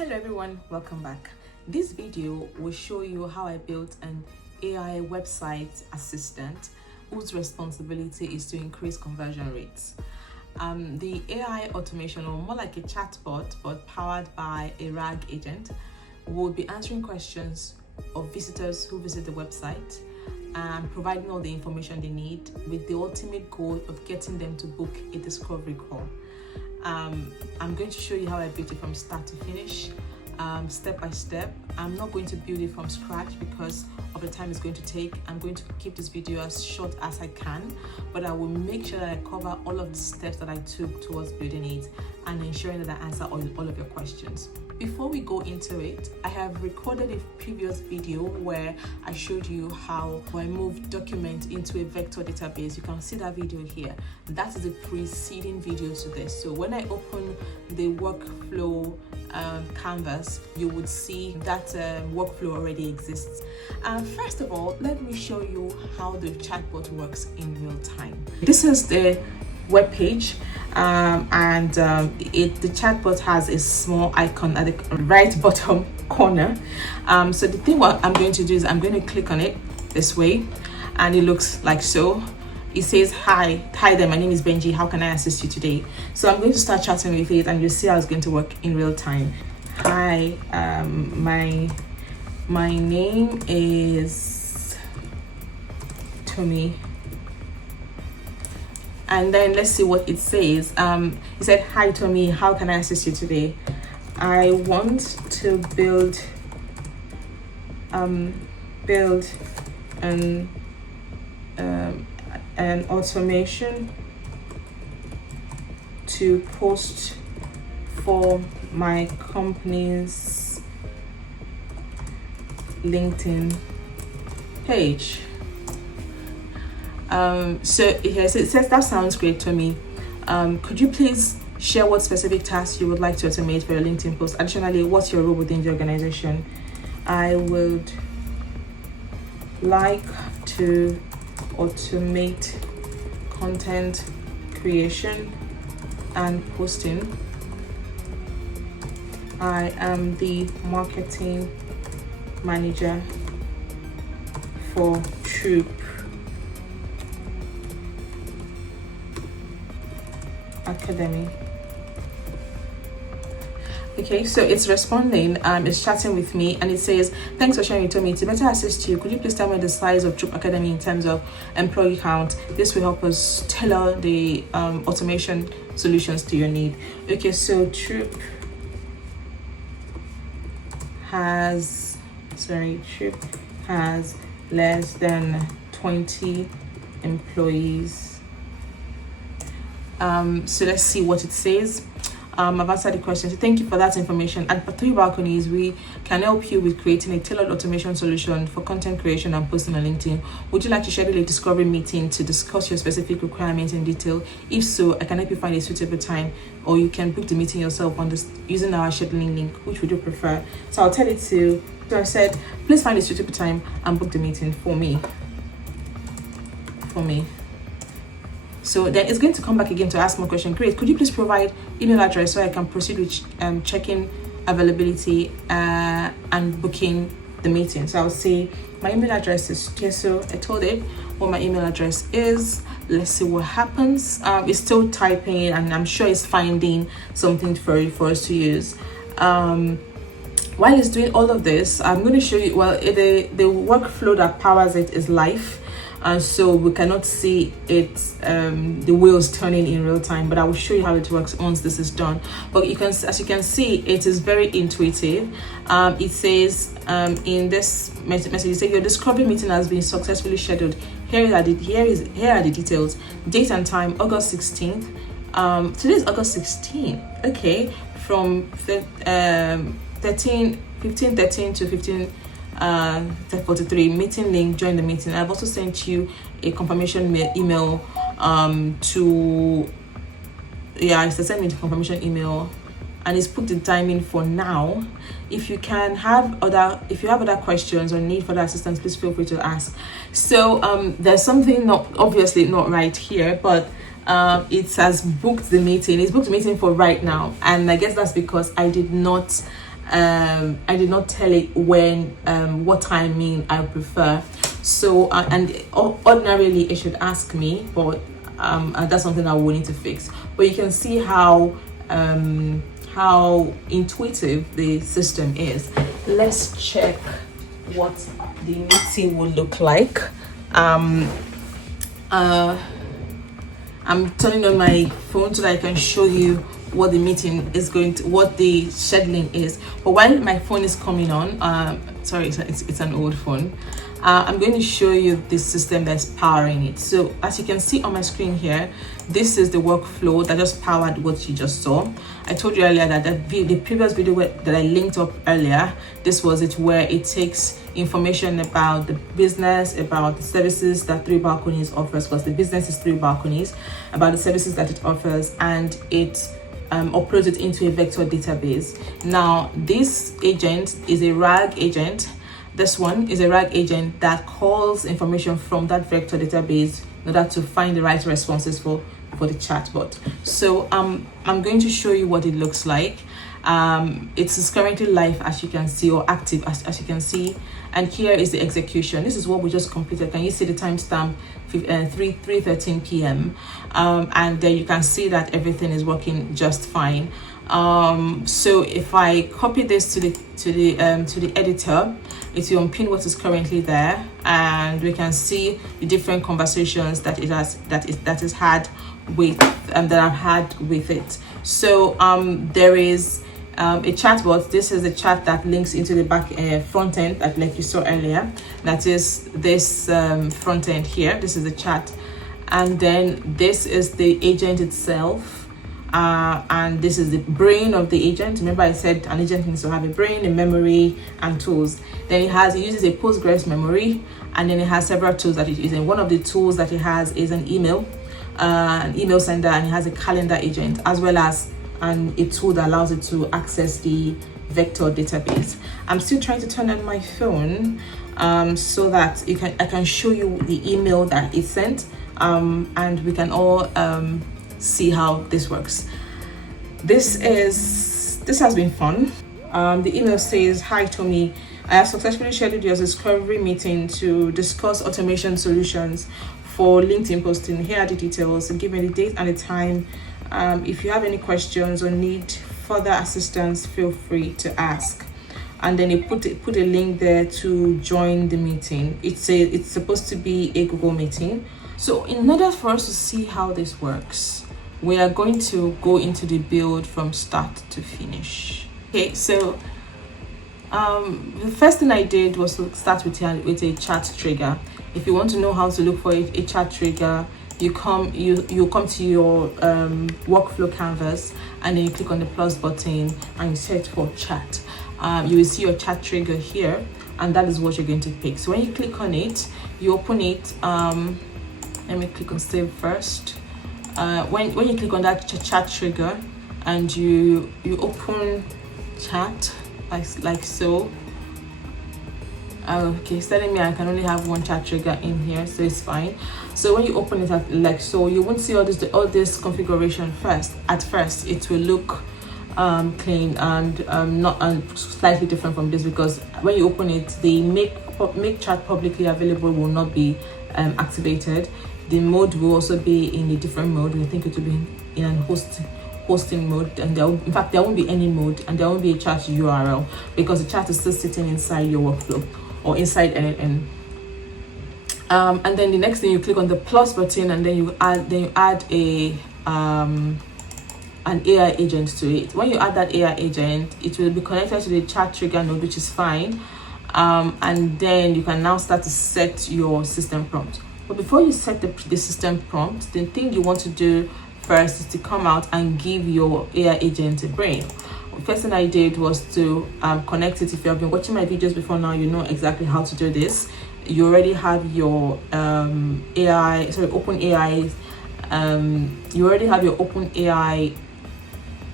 Hello everyone, welcome back. This video will show you how I built an AI website assistant whose responsibility is to increase conversion rates. The AI automation, or more like a chatbot but powered by a RAG agent, will be answering questions of visitors who visit the website and providing all the information they need with the ultimate goal of getting them to book a discovery call. I'm going to show you how I built it from start to finish, step by step. I'm not going to build it from scratch because of the time it's going to take. I'm going to keep this video as short as I can, but I will make sure that I cover all of the steps that I took towards building it and ensuring that I answer all of your questions. Before we go into it, I have recorded a previous video where I showed you how I moved documents into a vector database. You can see that video here. That is the preceding video to this. So when I open the workflow canvas, you would see that workflow already exists. First of all, let me show you how the chatbot works in real time. This is the web page, the chatbot has a small icon at the right bottom corner. So the thing what I'm going to do is I'm going to click on it this way, and it looks like so. It says, hi there, my name is Benji, how can I assist you today? So I'm going to start chatting with it and you'll see how it's going to work in real time. Hi, my name is Tommy. And then let's see what it says. It said, hi Tommy, how can I assist you today? I want to build an automation to post for my company's LinkedIn page. So it says that sounds great to me. Could you please share what specific tasks you would like to automate for your LinkedIn post? Additionally, what's your role within the organization? I would like to automate content creation and posting. I am the marketing manager for Troop Academy. Okay, so it's responding, it's chatting with me, and it says, thanks for sharing it to me. To better assist you, could you please tell me the size of Troop Academy in terms of employee count? This will help us tailor the automation solutions to your need. Okay, so Troop has less than 20 employees. So let's see what it says. I've answered the question. So thank you for that information. At 3 Balconies, we can help you with creating a tailored automation solution for content creation and posting on LinkedIn. Would you like to schedule a discovery meeting to discuss your specific requirements in detail? If so, I can help you find a suitable time, or you can book the meeting yourself on this using our scheduling link. Which would you prefer? So I'll tell it to. So I said, please find a suitable time and book the meeting for me. So then it's going to come back again to ask more questions. Great. Could you please provide email address so I can proceed with checking availability and booking the meeting? So I'll say my email address is so I told it what my email address is. Let's see what happens. It's still typing and I'm sure it's finding something for us to use. While it's doing all of this, I'm going to show you, the workflow that powers it is live. So we cannot see it, the wheels turning in real time, but I will show you how it works once this is done. But as you can see, it is very intuitive. It says in this message, it says your discovery meeting has been successfully scheduled. Here are the details. Date and time, August 16th. Today is August 16th. Okay, from 15:13 to 15:43. Meeting link, join the meeting. I've also sent you a confirmation email I sent me the confirmation email, and it's put the time in for now. If you have other questions or need further assistance, please feel free to ask. So there's something obviously not right here, but it has booked the meeting. It's booked the meeting for right now, and I guess that's because I did not I did not tell it when what timing I prefer. So and ordinarily it should ask me, but that's something I will need to fix. But you can see how intuitive the system is. Let's check what the meeting will look like. I'm turning on my phone so that I can show you what the meeting is what the scheduling is. But while my phone is coming on, sorry, it's an old phone. I'm going to show you the system that's powering it. So as you can see on my screen here, this is the workflow that just powered what you just saw. I told you earlier that the previous video that I linked up earlier, this was it, where it takes information about the business, about the services that Three Balconies offers, because the business is Three Balconies, about the services that it offers, and it uploads it into a vector database. Now this agent is a RAG agent. This one is a RAG agent that calls information from that vector database in order to find the right responses for the chatbot. So I'm going to show you what it looks like. It is currently live, as you can see, or active as you can see, and here is the execution. This is what we just completed. Can you see the timestamp? 3:13 p.m. And then you can see that everything is working just fine. So if I copy this to the editor, it will unpin what is currently there, and we can see the different conversations that is had with that I've had with it. So there is a chatbot. This is a chat that links into the back front end, that like you saw earlier. That is this front end here. This is the chat, and then this is the agent itself. And this is the brain of the agent. Remember I said an agent needs to have a brain, a memory, and tools. Then it uses a Postgres memory, and then it has several tools that it uses. And one of the tools that it has is an email sender, and it has a calendar agent, as well as a tool that allows it to access the vector database. I'm still trying to turn on my phone so that I can show you the email that it sent, and we can all see how this works. This has been fun. The email says, "Hi Tommy, I have successfully scheduled your discovery meeting to discuss automation solutions for LinkedIn posting. Here are the details. Give me the date and the time. If you have any questions or need further assistance, feel free to ask." And then it put a link there to join the meeting. It's supposed to be a Google meeting. So in order for us to see how this works, we are going to go into the build from start to finish. Okay, so the first thing I did was to start with a chat trigger. If you want to know how to look for a chat trigger, you come to your workflow canvas, and then you click on the plus button and you search for chat. You will see your chat trigger here, and that is what you're going to pick. So when you click on it, you open it. Let me click on save first. When you click on that chat trigger and you open chat like so. Okay, it's telling me I can only have one chat trigger in here, so it's fine. So when you open it like so, you won't see all this configuration first. At first, it will look clean and slightly different from this, because when you open it, the make chat publicly available will not be activated. The mode will also be in a different mode. I think it will be in a hosting mode, and in fact there won't be any mode, and there won't be a chat URL, because the chat is still sitting inside your workflow or inside NN. And then the next thing, you click on the plus button, and then you add an AI agent to it. When you add that AI agent, it will be connected to the chat trigger node, which is fine. And then you can now start to set your system prompt. But before you set the system prompt, the thing you want to do first is to come out and give your AI agent a brain. The first thing I did was to connect it. If you have been watching my videos before now, you know exactly how to do this. You already have your OpenAI. You already have your OpenAI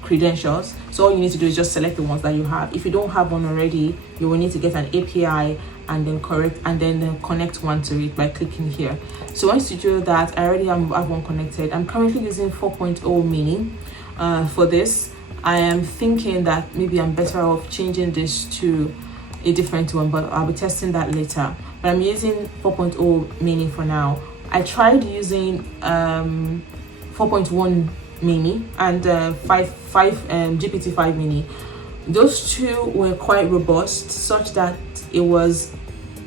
credentials. So all you need to do is just select the ones that you have. If you don't have one already, you will need to get an API and then connect one to it by clicking here. So once you do that, I already have one connected. I'm currently using 4.0 mini for this. I am thinking that maybe I'm better off changing this to a different one, but I'll be testing that later. But I'm using 4.0 mini for now. I tried using 4.1 mini and GPT-5 mini. Those two were quite robust, such that it was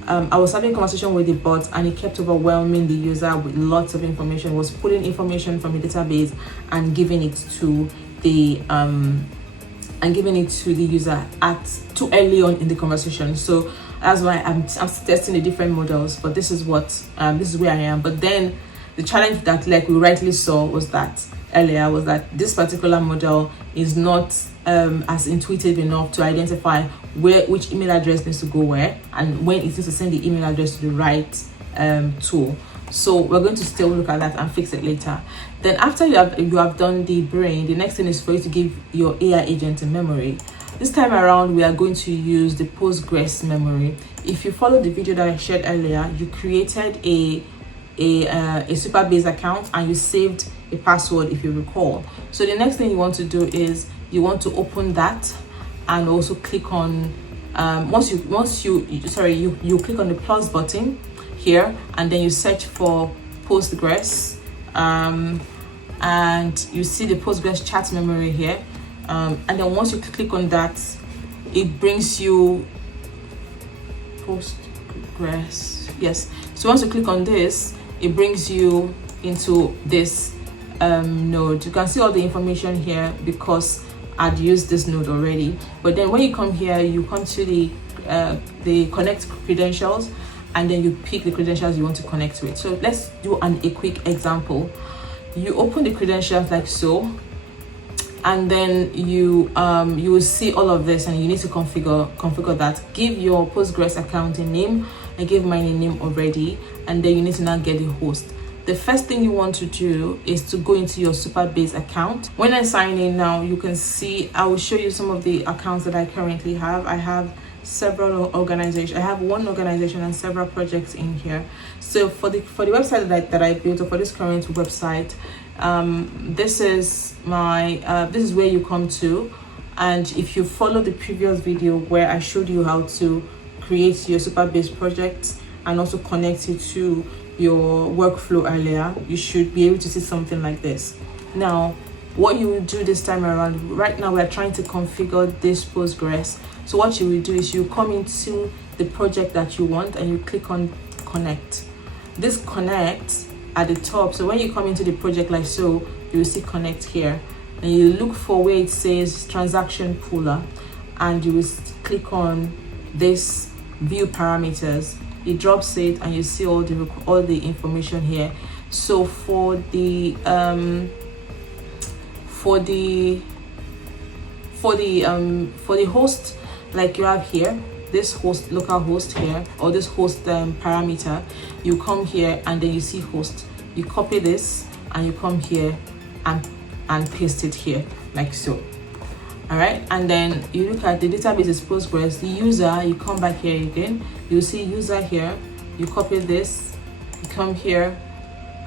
I was having a conversation with the bot and it kept overwhelming the user with lots of information. It was pulling information from the database and giving it to the user at too early on in the conversation. So that's why I'm testing the different models, but this is where I am. But then the challenge that, like we rightly saw, was that this particular model is not as intuitive enough to identify which email address needs to go where and when it needs to send the email address to the right tool. So we're going to still look at that and fix it later. Then after you have done the brain, the next thing is for you to give your AI agent a memory. This time around, we are going to use the Postgres memory. If you follow the video that I shared earlier, you created a Supabase account and you saved a password, if you recall. So the next thing you want to do is you want to open that and also click on you click on the plus button here, and then you search for Postgres, and you see the Postgres chat memory here, and then once you click on that, it brings you Postgres. Yes, so once you click on this, it brings you into this node. You can see all the information here because I'd used this node already. But then when you come here, you come to the connect credentials, and then you pick the credentials you want to connect with. So let's do a quick example. You open the credentials like so, and then you will see all of this, and you need to configure that. Give your Postgres account a name. I gave mine a name already, and then you need to now get the host. The first thing you want to do is to go into your Supabase account. When I sign in now, you can see, I will show you some of the accounts that I currently have. I have several organizations. I have one organization and several projects in here. So for the website that I built, or for this current website, this is where you come to. And if you follow the previous video where I showed you how to create your Supabase project and also connect it to your workflow earlier, you should be able to see something like this. Now, what you will do this time around, right now we're trying to configure this Postgres. So what you will do is you come into the project that you want and you click on connect. This connect at the top, so when you come into the project like so, you will see connect here, and you look for where it says transaction pooler, and you will click on this view parameters. It drops it and you see all the information here. So for the host, like you have here, this host, local host here, or this host parameter, you come here and then you see host. You copy this and you come here and paste it here like so. All right, and then you look at the database is Postgres. The user, you come back here again, you see user here, you copy this, you come here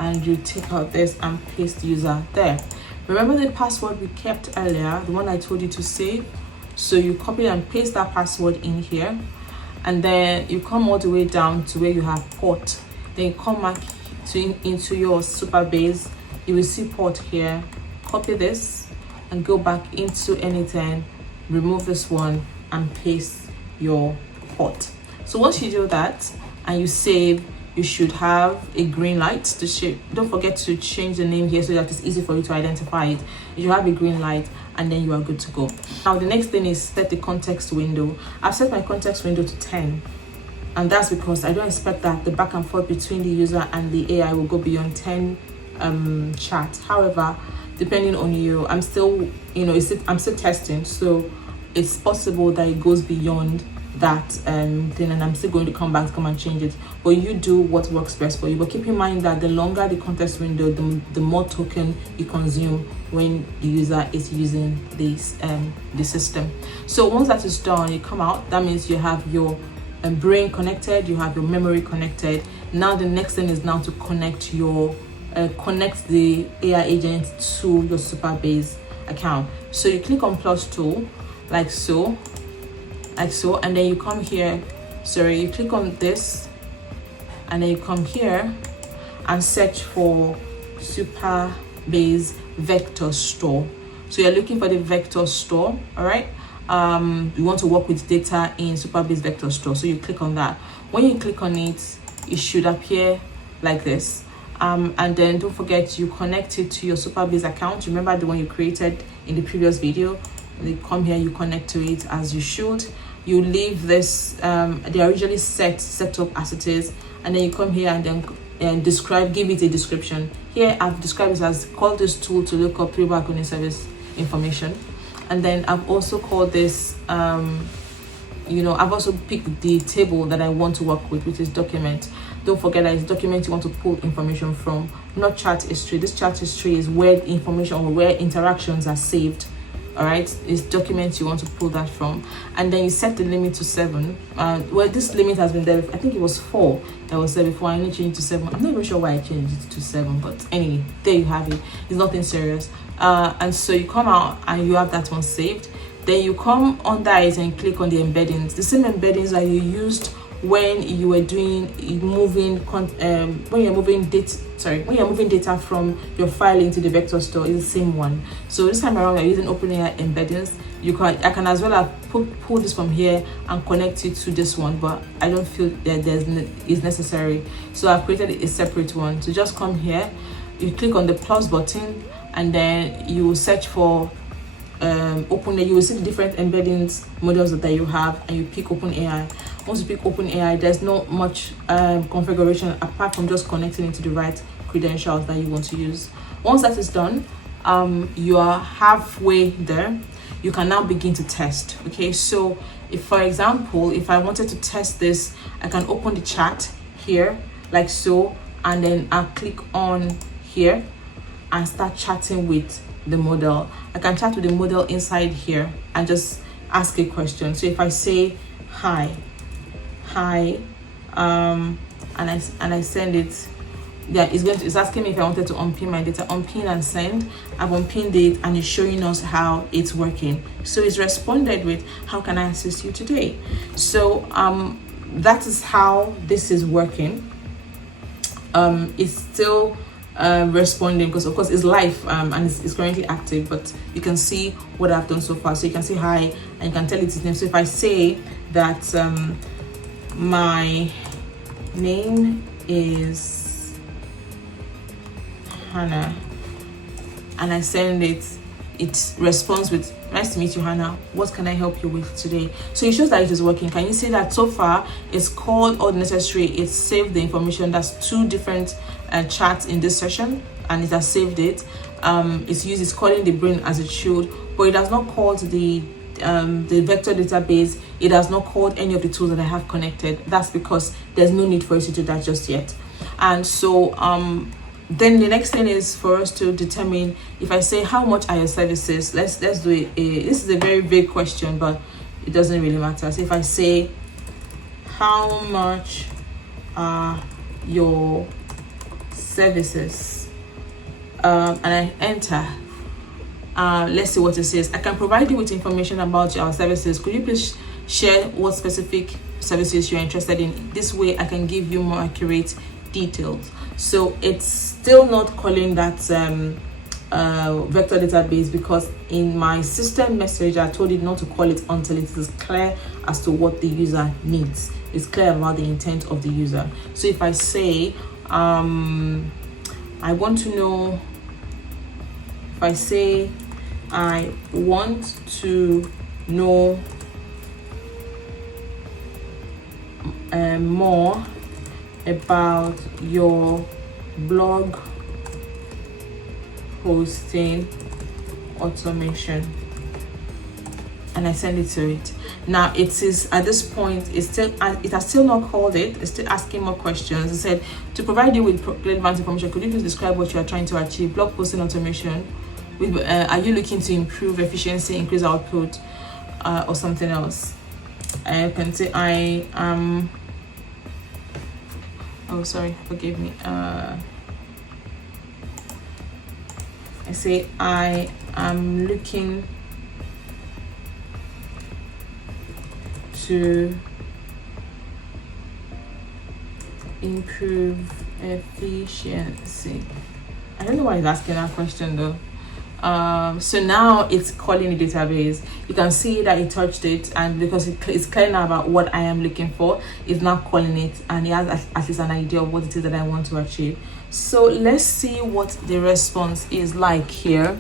and you take out this and paste user there. Remember the password we kept earlier, the one I told you to save? So you copy and paste that password in here, and then you come all the way down to where you have port. Then you come back into your Supabase, you will see port here, copy this and go back into anything, remove this one and paste your port. So once you do that and you save, you should have a green light to show. Don't forget to change the name here so that it's easy for you to identify it. You have a green light and then you are good to go. Now the next thing is set the context window. I've set my context window to 10, and that's because I don't expect that the back and forth between the user and the AI will go beyond 10 chats. However, depending on you, I'm still testing, so it's possible that it goes beyond that thing, and I'm still going to come and change it. But you do what works best for you. But keep in mind that the longer the context window, the more token you consume when the user is using this the system. So once that is done, you come out. That means you have your brain connected, you have your memory connected. Now the next thing is now to connect your connect the AI agent to your Supabase account. So you click on plus tool like so, and then you come here, sorry, you click on this, and then you come here and search for Supabase vector store. So you're looking for the vector store, all right? You want to work with data in Supabase vector store, so you click on that. When you click on it, it should appear like this. And then don't forget, you connect it to your Supabase account. Remember the one you created in the previous video. You come here, you connect to it as you should. You leave this, they are usually set up as it is, and then you come here and then give it a description. Here I've described it as, call this tool to look up Retrieval Augmented Service information. And then I've also called this, I've also picked the table that I want to work with, which is document. Don't forget that it's document you want to pull information from, not chat history. This chat history is where information or where interactions are saved. All right, it's documents you want to pull that from, and then you set the limit to 7. Well, this limit has been there. I think it was 4 that was there before. I need to change it to 7. I'm not even sure why I changed it to 7, but anyway, there you have it. It's nothing serious. And so you come out and you have that one saved. Then you come under it and click on the embeddings, the same embeddings that you used when you were moving data from your file into the vector store. Is the same one. So this time around we're using OpenAI embeddings. I can as well have pull this from here and connect it to this one, but I don't feel that is necessary, so I've created a separate one. So just come here, you click on the plus button, and then you will search for OpenAI. You will see the different embeddings models that you have, and you pick OpenAI. Once you pick OpenAI, there's not much configuration apart from just connecting it to the right credentials that you want to use. Once that is done, you are halfway there. You can now begin to test. Okay, so if, for example, if I wanted to test this, I can open the chat here like so, and then I'll click on here and start chatting with the model. I can chat with the model inside here and just ask a question. So if I say hi, and I send it, yeah, it's asking me if I wanted to unpin my data. Unpin and send. I've unpinned it, and it's showing us how it's working. So it's responded with, how can I assist you today? So that is how this is working. It's still responding because of course it's live, and it's currently active, but you can see what I've done so far. So you can say hi, and you can tell it its name. So if I say that my name is Hannah, and I send it, it responds with, nice to meet you, Hannah, what can I help you with today? So it shows that it is working. Can you see that so far it's called all necessary, it's saved the information. That's 2 different chats in this session, and it has saved it. It's calling the brain as it should, but it has not called the vector database. It has not called any of the tools that I have connected. That's because there's no need for it to do that just yet. And so then the next thing is for us to determine, if I say how much are your services, let's do it. This is a very big question, but it doesn't really matter. So if I say how much are your services, and I enter, let's see what it says. I can provide you with information about our services. Could you please share what specific services you're interested in? This way I can give you more accurate details. So it's still not calling that vector database, because in my system message I told it not to call it until it is clear as to what the user needs. It's clear about the intent of the user. So if I say I want to know, if I say I want to know more about your blog hosting automation, and I send it to it. Now it is at this point, it has still not called it. It's still asking more questions. It said, to provide you with relevant information, could you please describe what you are trying to achieve? Blog posting automation. Are you looking to improve efficiency, increase output, or something else? I can say I am. Oh, sorry, forgive me. I say I am looking to improve efficiency. I don't know why it's asking that question though. So now it's calling the database. You can see that it touched it, and because it's clear now about what I am looking for, it's now calling it, and it has at least an idea of what it is that I want to achieve. So let's see what the response is like here.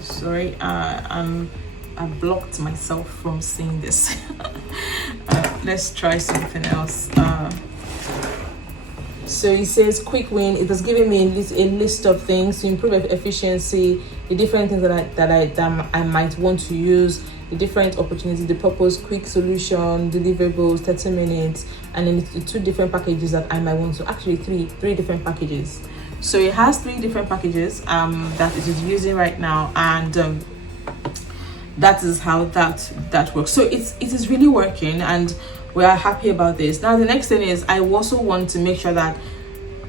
Sorry, I blocked myself from seeing this. Let's try something else. So it says quick win. It has given me a list of things to improve efficiency, the different things that I might want to use, the different opportunities, the purpose, quick solution, deliverables, 30 minutes, and then the 2 different packages that I might want to. Actually, three different packages. So it has 3 different packages that it is using right now, and that is how that works. So it is really working, and we are happy about this. Now the next thing is, I also want to make sure that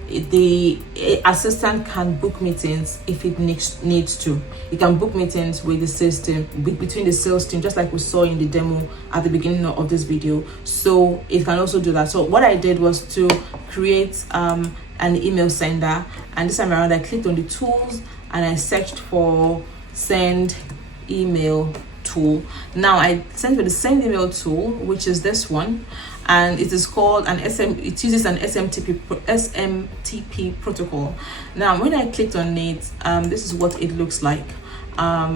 the assistant can book meetings if it needs to. It can book meetings with the system, between the sales team, just like we saw in the demo at the beginning of this video. So it can also do that. So what I did was to create an email sender, and this time around I clicked on the tools and I searched for send email tool. Now I sent for the send email tool, which is this one, and it is called it uses an SMTP protocol. Now when I clicked on it, this is what it looks like. I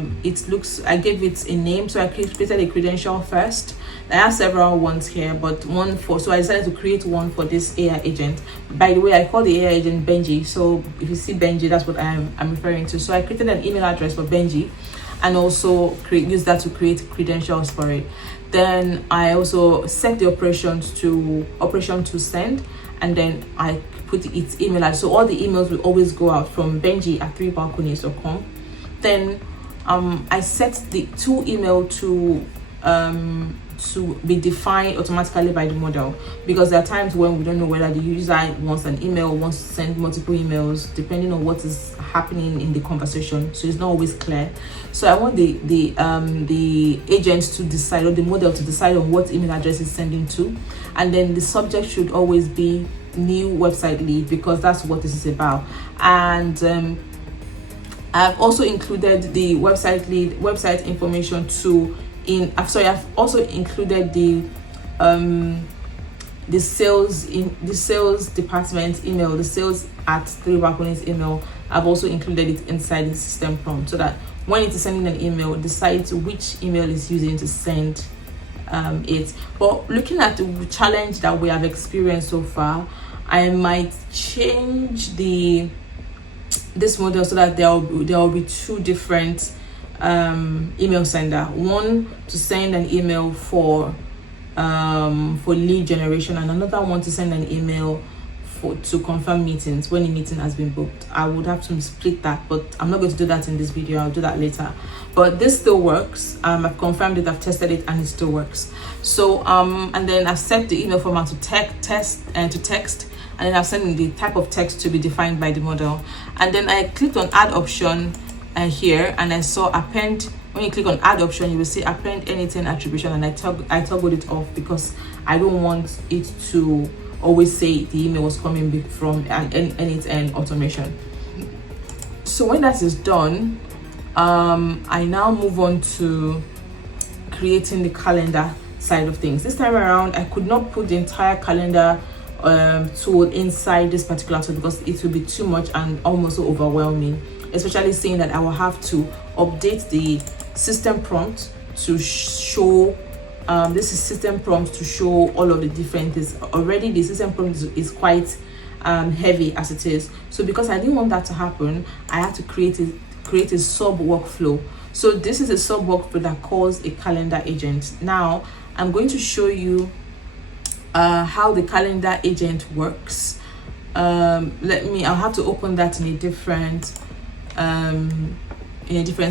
gave it a name, so I created a credential first. I have several ones here, but so I decided to create one for this AI agent. By the way, I call the AI agent Benji, so if you see Benji, that's what I'm referring to. So I created an email address for Benji, and also use that to create credentials for it. Then I also set the operation to send, and then I put its email address. So all the emails will always go out from benji@3balconies.com. Then I set the 2 email to be defined automatically by the model, because there are times when we don't know whether the user wants an email or wants to send multiple emails depending on what is happening in the conversation, so it's not always clear. So I want the agent to decide, or the model to decide on what email address is sending to, and then the subject should always be new website lead, because that's what this is about. And I've also included the website information I've also included the sales department email, the sales at 3balconies email. I've also included it inside the system prompt, so that when it is sending an email, it decides which email is using to send it. But looking at the challenge that we have experienced so far, I might change this model so that there will be 2 different email sender, one to send an email for lead generation, and another one to send an email to confirm meetings when a meeting has been booked. I would have to split that, but I'm not going to do that in this video. I'll do that later. But this still works. I've confirmed it, I've tested it, and it still works. So and then I've set the email format to text, and then I've sent the type of text to be defined by the model. And then I clicked on add option here, and I saw append. When you click on add option, you will see append anything attribution, and I toggled it off because I don't want it to always say the email was coming from an end automation. So when that is done, I now move on to creating the calendar side of things. This time around, I could not put the entire calendar tool inside this particular tool because it will be too much and almost overwhelming, especially seeing that I will have to update the system prompt to show this is system prompt to show all of the different things. Already the system prompt is quite heavy as it is, so because I didn't want that to happen, I had to create a sub workflow. So this is a sub workflow that calls a calendar agent. Now I'm going to show you how the calendar agent works. I'll have to open that in a different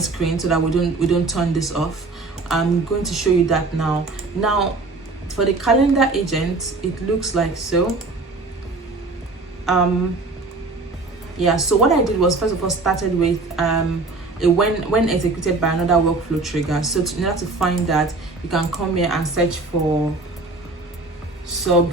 screen so that we don't turn this off. I'm going to show you that now. Now for the calendar agent, it looks like so. Yeah, so what I did was, first of all, started with a when executed by another workflow trigger. So in order to find that, you can come here and search for sub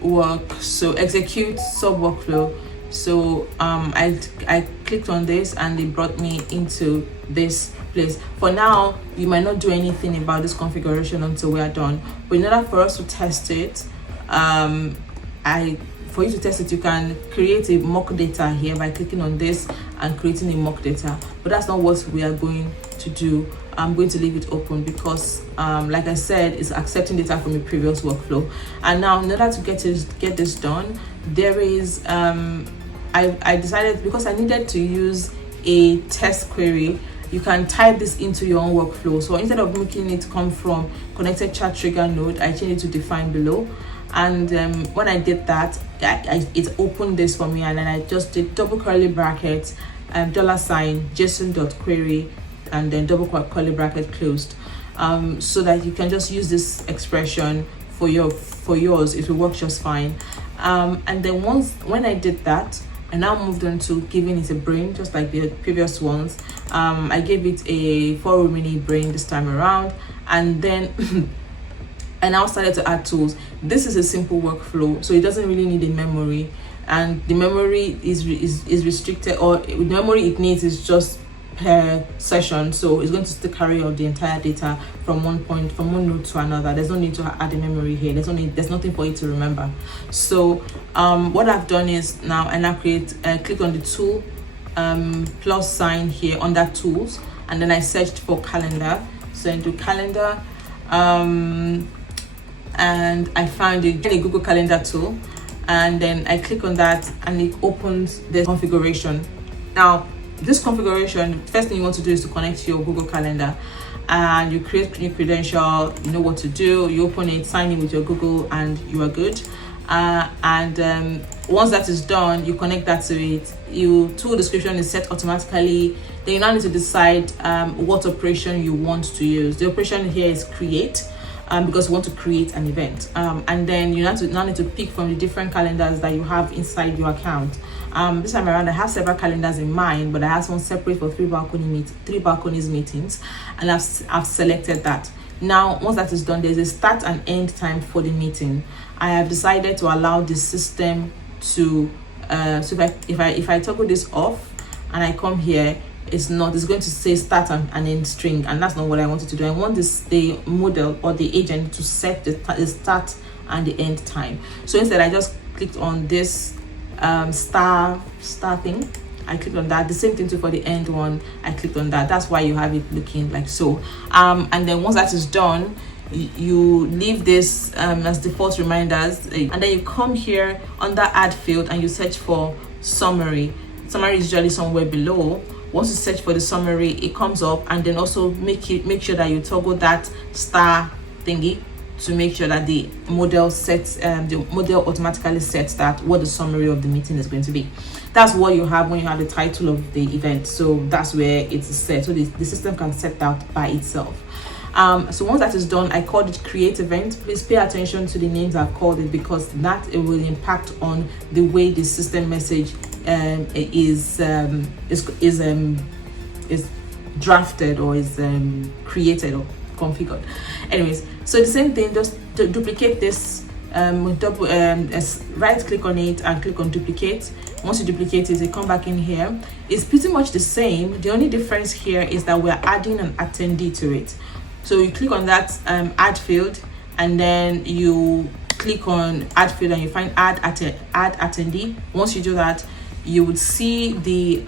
work, so execute sub workflow. So I clicked on this and it brought me into this place. For now, you might not do anything about this configuration until we are done, but in order for us to test it, for you to test it, you can create a mock data here by clicking on this and creating a mock data, but that's not what we are going to do. I'm going to leave it open because like I said, it's accepting data from a previous workflow. And now, in order to get this done, there is I decided, because I needed to use a test query, you can type this into your own workflow. So instead of making it come from connected chat trigger node, I changed it to define below. And when I did that, it opened this for me, and then I just did double curly bracket $, json.query, and then double curly bracket closed, so that you can just use this expression for yours. It will work just fine. And then when I did that, I now moved on to giving it a brain, just like the previous ones. I gave it a 4 mini brain this time around, and then I now started to add tools. This is a simple workflow, so it doesn't really need a memory, and the memory is restricted, or the memory it needs is just per session. So it's going to still carry out the entire data from one node to another. There's no need to add a memory here. There's nothing for it to remember. So what I've done is, now I now click on the tool plus sign here under tools, and then I searched for calendar. So into calendar, and I found a Google Calendar tool, and then I click on that and it opens the configuration. Now this configuration, first thing you want to do is to connect to your Google Calendar, and you create new credential, you know what to do, you open it, sign in with your Google, and you are good. Once that is done, you connect that to it. Your tool description is set automatically. Then you now need to decide what operation you want to use. The operation here is create, because you want to create an event, and then you now need to pick from the different calendars that you have inside your account. This time around, I have several calendars in mind, but I have one separate for three balconies meetings, and I've selected that. Now, once that is done, there's a start and end time for the meeting. I have decided to allow the system to so if I toggle this off and I come here, it's going to say start and end string, and that's not what I wanted to do. I want the model or the agent to set the start and the end time. So instead, I just clicked on this star thing. I clicked on that. The same thing too for the end one. I clicked on that. That's why you have it looking like so. And then once that is done, you leave this as default reminders, and then you come here under add field and you search for summary. Summary is usually somewhere below. Once you search for the summary, it comes up, and then also make sure that you toggle that star thingy to make sure that the model automatically sets that what the summary of the meeting is going to be. That's what you have when you have the title of the event. So that's where it's set. So the system can set that by itself. So once that is done, I called it create event. Please pay attention to the names I've called it, because that it will impact on the way the system message is drafted or is created or configured. Anyways, so the same thing, just to duplicate this, right click on it and click on duplicate. Once you duplicate it, you come back in here. It's pretty much the same. The only difference here is that we're adding an attendee to it. So you click on that add field, and then you click on add field and you find add attendee. Once you do that, you would see the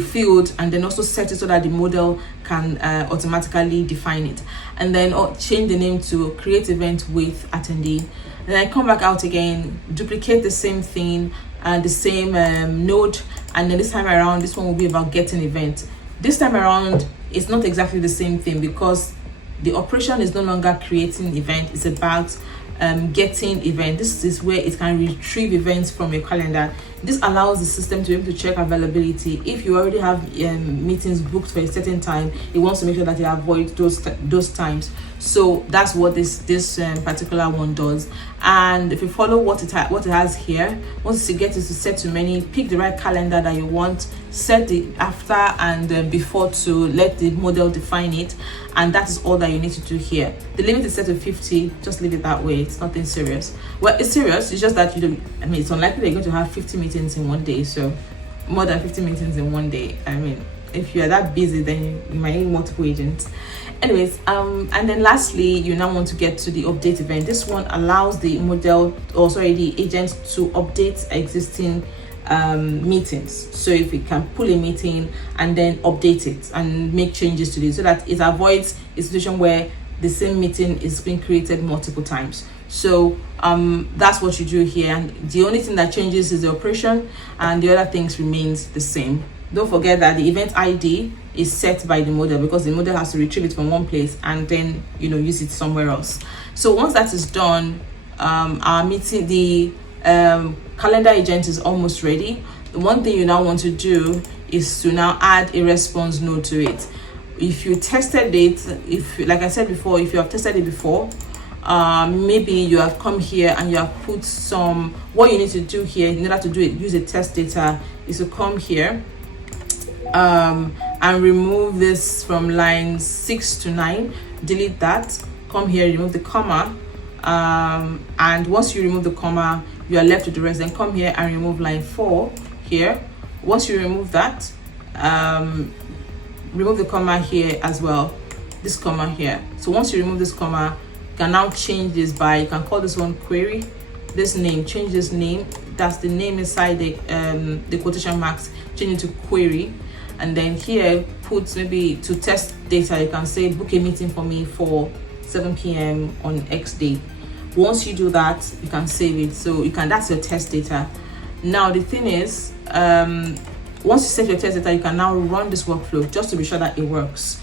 field, and then also set it so that the model can automatically define it, and then change the name to create event with attendee. Then I come back out again, duplicate the same thing and the same node, and then this time around, this one will be about getting event. This time around, it's not exactly the same thing, because the operation is no longer creating event, it's about getting event. This is where it can retrieve events from your calendar. This allows the system to be able to check availability. If you already have meetings booked for a certain time, it wants to make sure that you avoid those times. So that's what this particular one does. And if you follow what it has here, once you get it to set to many, pick the right calendar that you want, set the after and before to let the model define it, and that is all that you need to do here. The limit is set to 50. Just leave it that way. It's nothing serious. Well, it's serious. It's just that you don't. I mean, it's unlikely you're going to have 50 meetings in one day. So more than 50 meetings in one day. I mean, if you're that busy, then you might need multiple agents. Anyways, and then lastly, you now want to get to the update event. This one allows the model, or sorry, the agent to update existing meetings. So if it can pull a meeting and then update it and make changes to it, so that it avoids a situation where the same meeting is being created multiple times. So that's what you do here, and the only thing that changes is the operation, and the other things remains the same. Don't forget that the event ID is set by the model, because the model has to retrieve it from one place and then use it somewhere else. So once that is done, our meeting, the calendar agent is almost ready. The one thing you now want to do is to now add a response node to it. If you tested it, like I said before, if you have tested it before, maybe you have come here and you have put some, what you need to do here in order to do it, use the test data, is to come here and remove this from lines 6 to 9, delete that, come here, remove the comma, and once you remove the comma, you are left with the rest. Then come here and remove line 4 here. Once you remove that, remove the comma here as well, this comma here. So once you remove this comma, you can now change this by, you can call this one query, this name, change this name, that's the name inside the quotation marks, change it to query. And then here, put maybe to test data, you can say book a meeting for me for 7 p.m. on X day. Once you do that, you can save it. So you can, that's your test data. Now the thing is, once you save your test data, you can now run this workflow just to be sure that it works.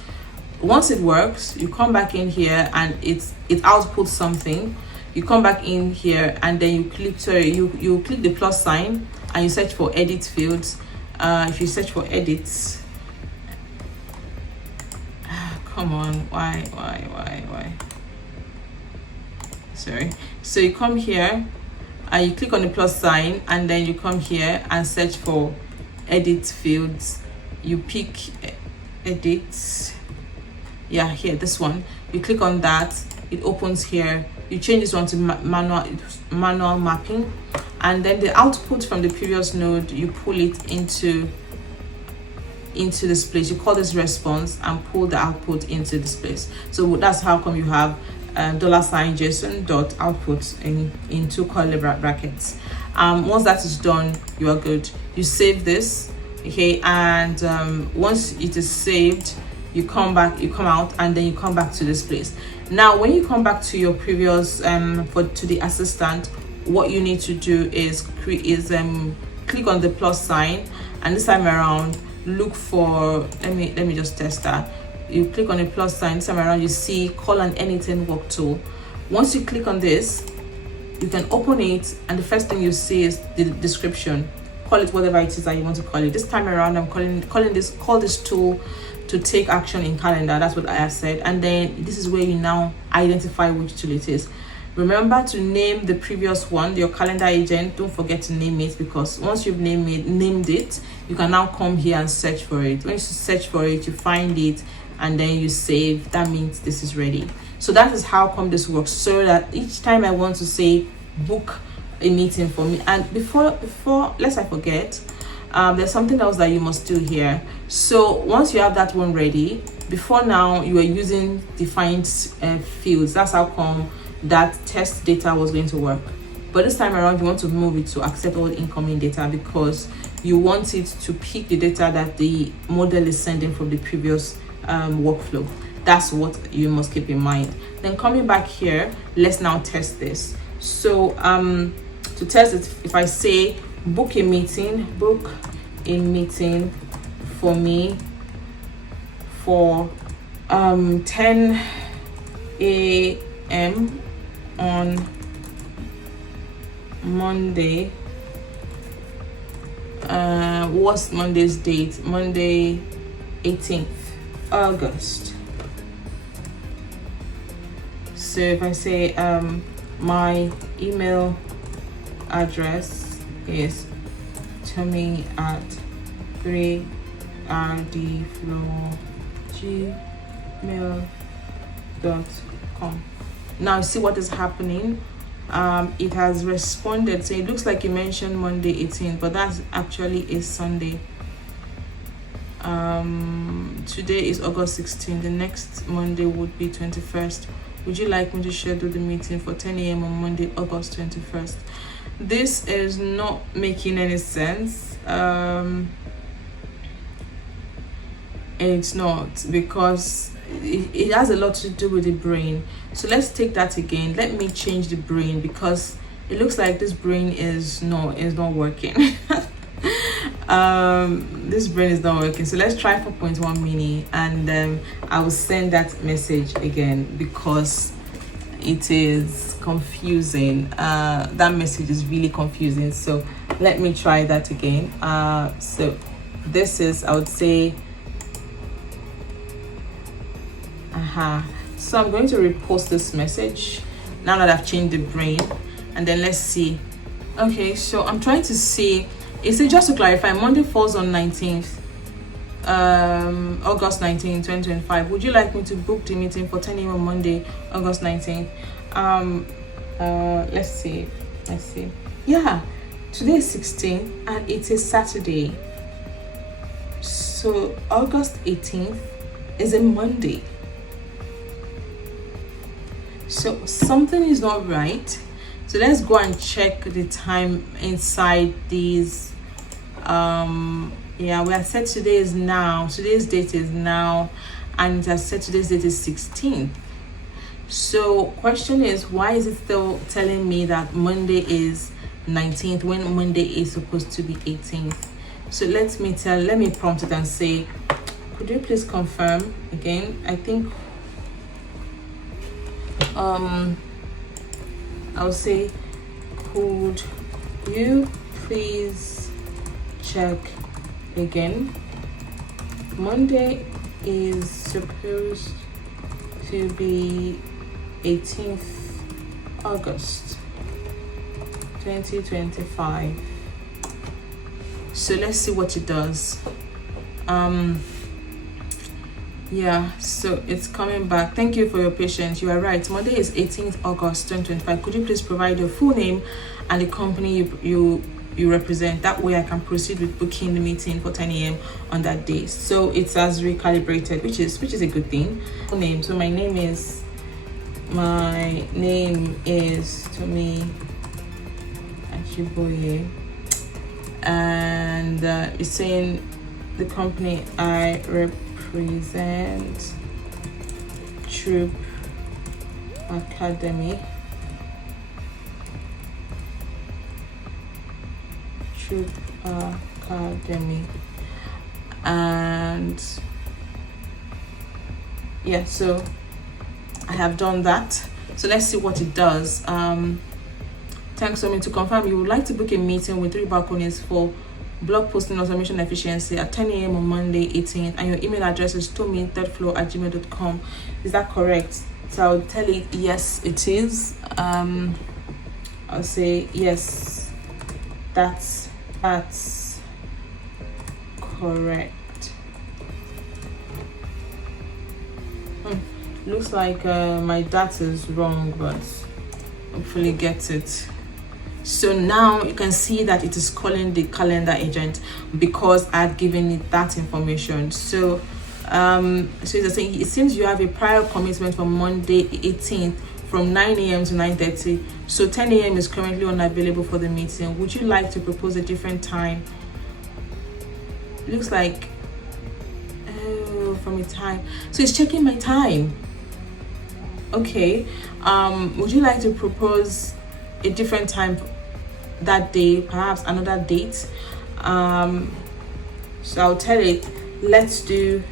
Once it works, you come back in here and it outputs something. You come back in here and then you click, you click the plus sign and you search for edit fields. If you search for edits, come on, why? Sorry. So you come here and you click on the plus sign, and then you come here and search for edit fields. You pick edits. Yeah, here, this one. You click on that. It opens here. You change this one to manual mapping, and then the output from the previous node, you pull it into this place. You call this response and pull the output into this place. So that's how come you have $JSON.output in two curly brackets. Once that is done, you are good. You save this, okay, and once it is saved, you come out, and then you come back to this place. Now when you come back to your previous to the assistant, what you need to do is click on the plus sign, and this time around look for, let me just test that. You click on the plus sign, this time around you see call an anything work tool. Once you click on this, you can open it, and the first thing you see is the description. Call it whatever it is that you want to call it. This time around I'm call this tool to take action in calendar. That's what I have said. And then this is where you now identify which tool it is. Remember to name the previous one, your calendar agent. Don't forget to name it, because once you've named it, you can now come here and search for it. When you search for it, you find it, and then you save. That means this is ready. So that is how come this works, so that each time I want to say book a meeting for me, and before lest I forget, there's something else that you must do here. So once you have that one ready, before now you were using defined fields. That's how come that test data was going to work. But this time around you want to move it to accept all incoming data, because you want it to pick the data that the model is sending from the previous workflow. That's what you must keep in mind. Then coming back here, let's now test this. So to test it, if I say book a meeting for me for 10 a.m. on Monday What's Monday's date? Monday 18th August. So if I say my email address is Tommy at 3rdflow@gmail.com. Now see what is happening. It has responded, so it looks like you mentioned Monday 18th, but that's actually a Sunday. Today is August 16th. The next Monday would be 21st. Would you like me to schedule the meeting for 10 a.m. on Monday, August 21st? This is not making any sense. It's not, because it has a lot to do with the brain. So let's take that again. Let me change the brain, because it looks like this brain is not working. This brain is not working. So let's try 4.1 mini, and I will send that message again, because it is confusing. That message is really confusing. So let me try that again. So this is, I would say, so I'm going to repost this message now that I've changed the brain, and then let's see. Okay, so I'm trying to see. Is it, just to clarify, Monday falls on 19th, August 19th, 2025. Would you like me to book the meeting for 10 a.m. on Monday, August 19th? Let's see. Yeah, today is 16th and it's a Saturday. So August 18th is a Monday. So something is not right. So let's go and check the time inside these. Yeah, we have said today's date is now, and it has said today's date is 16th. So question is, why is it still telling me that Monday is 19th when Monday is supposed to be 18th? So let me prompt it and say, could you please confirm again? I think I'll say, could you please check again? Monday is supposed to be 18th August 2025. So let's see what it does. Yeah, so it's coming back. Thank you for your patience. You are right. Monday is 18th August 2025. Could you please provide your full name and the company you represent? That way I can proceed with booking the meeting for 10 a.m. on that day. So it has recalibrated, which is a good thing. Full name. So my name is Tommy Achiboye, and it's saying the company I represent, Troop Academy. And yeah, so I have done that. So let's see what it does. Thanks for me. To confirm, you would like to book a meeting with 3 balconies for blog posting automation efficiency at 10 a.m. on Monday 18th, and your email address is tommy.flow@gmail.com. Is that correct? So I'll tell it yes, it is. I'll say yes, that's correct. Looks like my data is wrong, but hopefully get it. So now you can see that it is calling the calendar agent because I've given it that information. So so it's saying it seems you have a prior commitment for Monday 18th from 9 a.m. to 9:30. So 10 a.m. is currently unavailable for the meeting. Would you like to propose a different time? Looks like from a time. So it's checking my time. Okay. Would you like to propose a different time that day, perhaps another date? So I'll tell it, let's do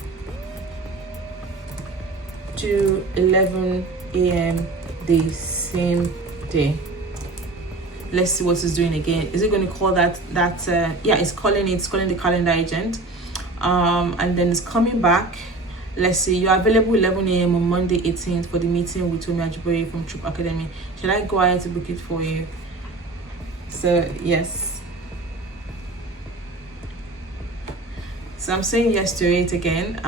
11 a.m. the same day. Let's see what it's doing again. Is it going to call that yeah, it's calling the calendar agent, and then it's coming back. Let's see, you're available 11 a.m. on Monday 18th for the meeting with Tomi Ajibore from Troop Academy. Should I go ahead to book it for you? So yes, so I'm saying yes to it again.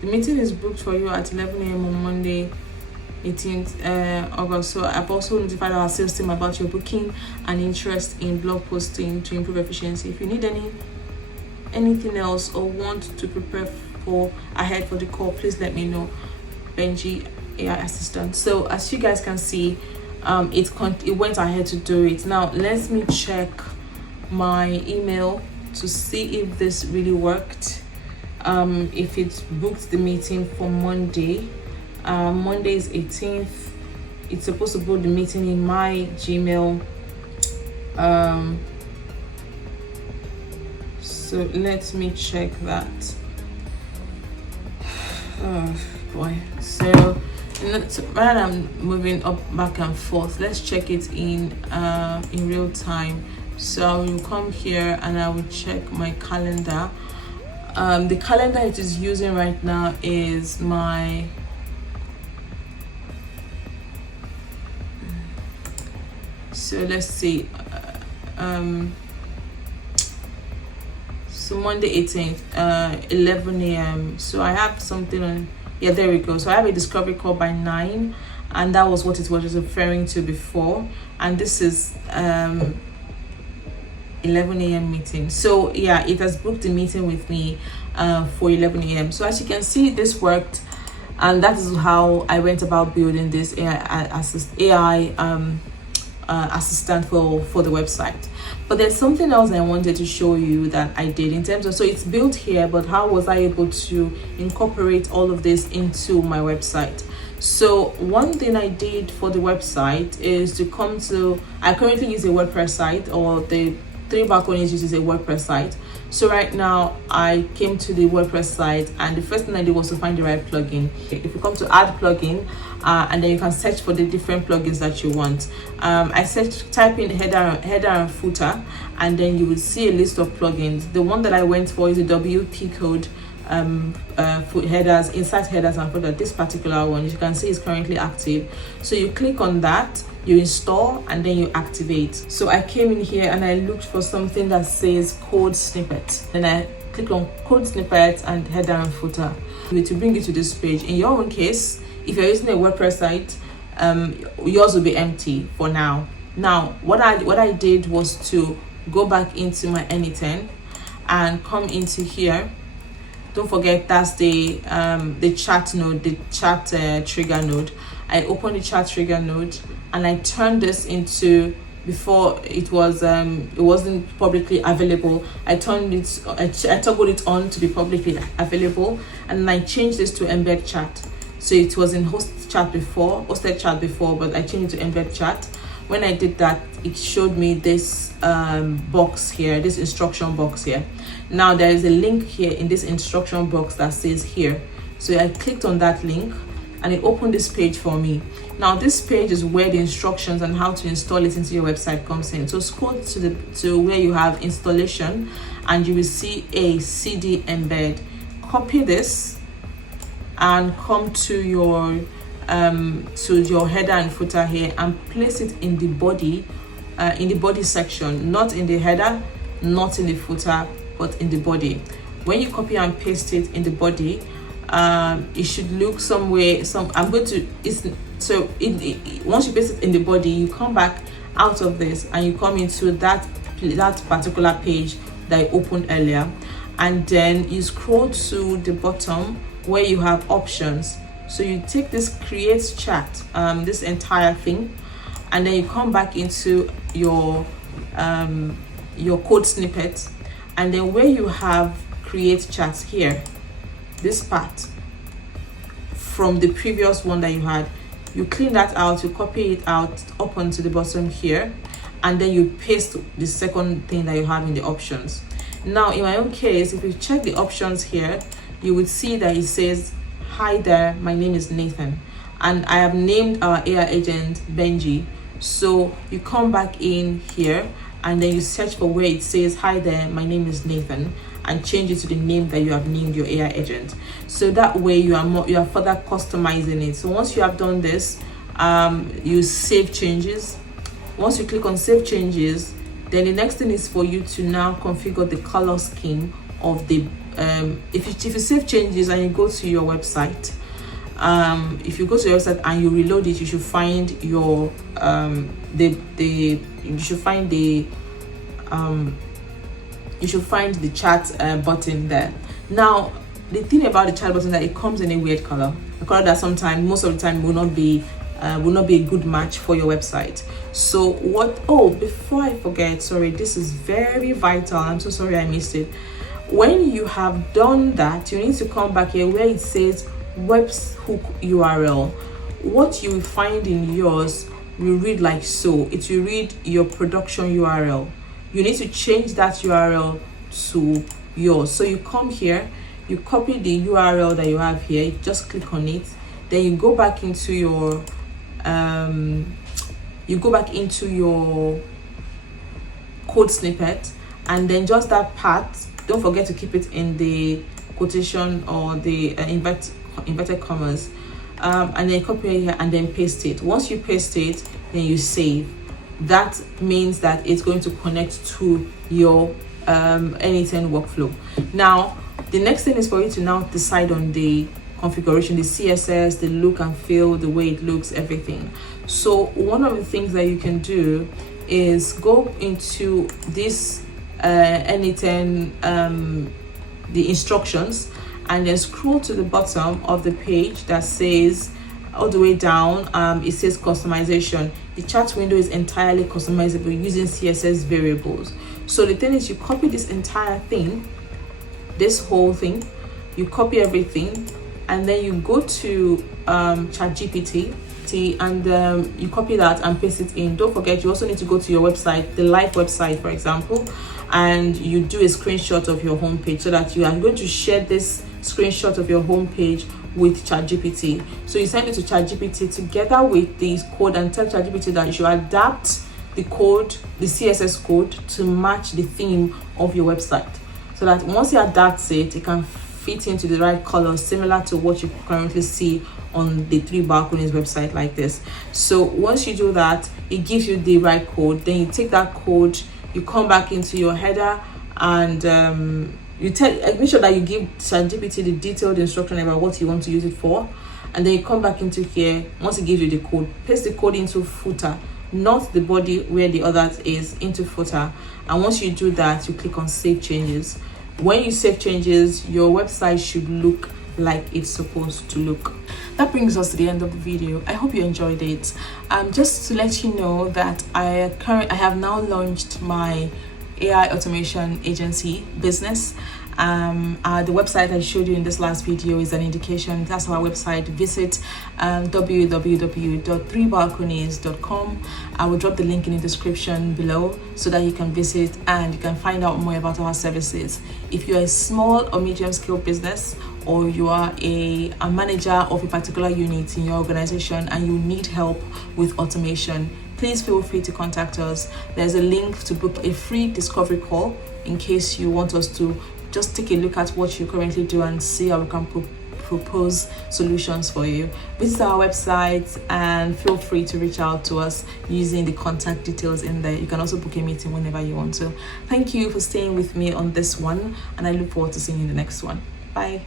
The meeting is booked for you at 11 a.m. on Monday 18th August. So I've also notified our sales team about your booking and interest in blog posting to improve efficiency. If you need anything else or want to prepare for ahead for the call, please let me know. Benji, AI assistant. So as you guys can see, it went ahead to do it. Now let me check my email to see if this really worked. If it's booked the meeting for Monday. Monday is 18th. It's supposed to book the meeting in my Gmail. So let me check that. Oh boy. So rather than moving up back and forth, let's check it in real time. So I will come here and I will check my calendar. The calendar it is using right now is my so let's see, so Monday 18th 11 a.m. so I have something on, yeah, there we go. So I have a discovery call by 9, and that was what it was referring to before, and this is 11 a.m. meeting. So yeah, it has booked the meeting with me for 11 a.m. so as you can see, this worked, and that is how I went about building this AI assistant for the website. But there's something else I wanted to show you that I did in terms of, so it's built here, but how was I able to incorporate all of this into my website? So one thing I did for the website is to come to, I currently use a WordPress site, or the 3 Balconies uses a WordPress site. So right now I came to the WordPress site, and the first thing I did was to find the right plugin. If you come to add plugin, and then you can search for the different plugins that you want. I type in header and footer, and then you will see a list of plugins. The one that I went for is the WP code headers, insert headers and footer. This particular one, you can see, is currently active. So you click on that, you install, and then you activate. So I came in here and I looked for something that says code snippet. Then I click on code snippet and header and footer to bring you to this page. In your own case, if you're using a WordPress site, yours will be empty for now. Now what I did was to go back into my Anything and come into here. Don't forget, that's the chat node, the chat trigger node. I opened the chat trigger node and I turned this into, before it wasn't publicly available. I turned it, I toggled it on to be publicly available, and I changed this to embed chat. So it was in hosted chat before, but I changed it to embed chat. When I did that, it showed me this box here, this instruction box here. Now there is a link here in this instruction box that says here. So I clicked on that link and it opened this page for me. Now this page is where the instructions on how to install it into your website comes in. So scroll to where you have installation, and you will see a CD embed. Copy this and come to your header and footer here and place it in the body section, not in the header, not in the footer, but in the body. When you copy and paste it in the body, it should look somewhere. Once you paste it in the body, you come back out of this and you come into that particular page that I opened earlier, and then you scroll to the bottom where you have options. So you take this create chat, this entire thing, and then you come back into your code snippet, and then where you have create chat here, this part from the previous one that you had, you clean that out, you copy it out up onto the bottom here, and then you paste the second thing that you have in the options. Now in my own case, if you check the options here, you would see that it says, hi there, my name is Nathan, and I have named our AI agent Benji. So you come back in here and then you search for where it says, hi there, my name is Nathan, and change it to the name that you have named your AI agent. So that way you are further customizing it. So once you have done this, you save changes. Once you click on save changes, then the next thing is for you to now configure the color scheme of the if you save changes and you go to your website, if you go to your website and you reload it, you should find your you should find the chat button there. Now the thing about the chat button is that it comes in a weird color, a color that sometimes, most of the time, will not be a good match for your website. So before I forget, sorry, this is very vital, I'm so sorry I missed it. When you have done that, you need to come back here where it says webhook URL. What you will find in yours will read like so. It will read your production URL. You need to change that URL to yours. So you come here, you copy the URL that you have here, you just click on it, then you go back into your code snippet, and then just that part, don't forget to keep it in the quotation or the inverted commas, and then copy it here and then paste it. Once you paste it, then you save. That means that it's going to connect to your N8N workflow. Now the next thing is for you to now decide on the configuration, the CSS, the look and feel, the way it looks, everything. So one of the things that you can do is go into this N8N the instructions, and then scroll to the bottom of the page that says, all the way down, it says customization. The chat window is entirely customizable using CSS variables. So the thing is, you copy this entire thing, this whole thing, you copy everything, and then you go to ChatGPT and you copy that and paste it in. Don't forget, you also need to go to your website, the live website, for example, and you do a screenshot of your homepage, so that you are going to share this screenshot of your homepage with ChatGPT. So you send it to ChatGPT together with the code and tell ChatGPT that you should adapt the code, the CSS code, to match the theme of your website, so that once it adapts it, it can fit into the right color, similar to what you currently see on the 3 Balconies website like this. So once you do that, it gives you the right code. Then you take that code, you come back into your header, and make sure that you give ChatGPT the detailed instruction about what you want to use it for, and then you come back into here. Once it gives you the code, paste the code into footer, not the body where the other is, into footer. And once you do that, you click on save changes. When you save changes, your website should look like it's supposed to look. That brings us to the end of the video. I hope you enjoyed it. Just to let you know that I have now launched my AI automation agency business. The website I showed you in this last video is an indication. That's our website. Visit www.3balconies.com. I will drop the link in the description below so that you can visit and you can find out more about our services. If you're a small or medium scale business, or you are a manager of a particular unit in your organization and you need help with automation, please feel free to contact us. There's a link to book a free discovery call in case you want us to just take a look at what you currently do and see how we can propose solutions for you. Visit our website and feel free to reach out to us using the contact details in there. You can also book a meeting whenever you want to. Thank you for staying with me on this one, and I look forward to seeing you in the next one. Bye.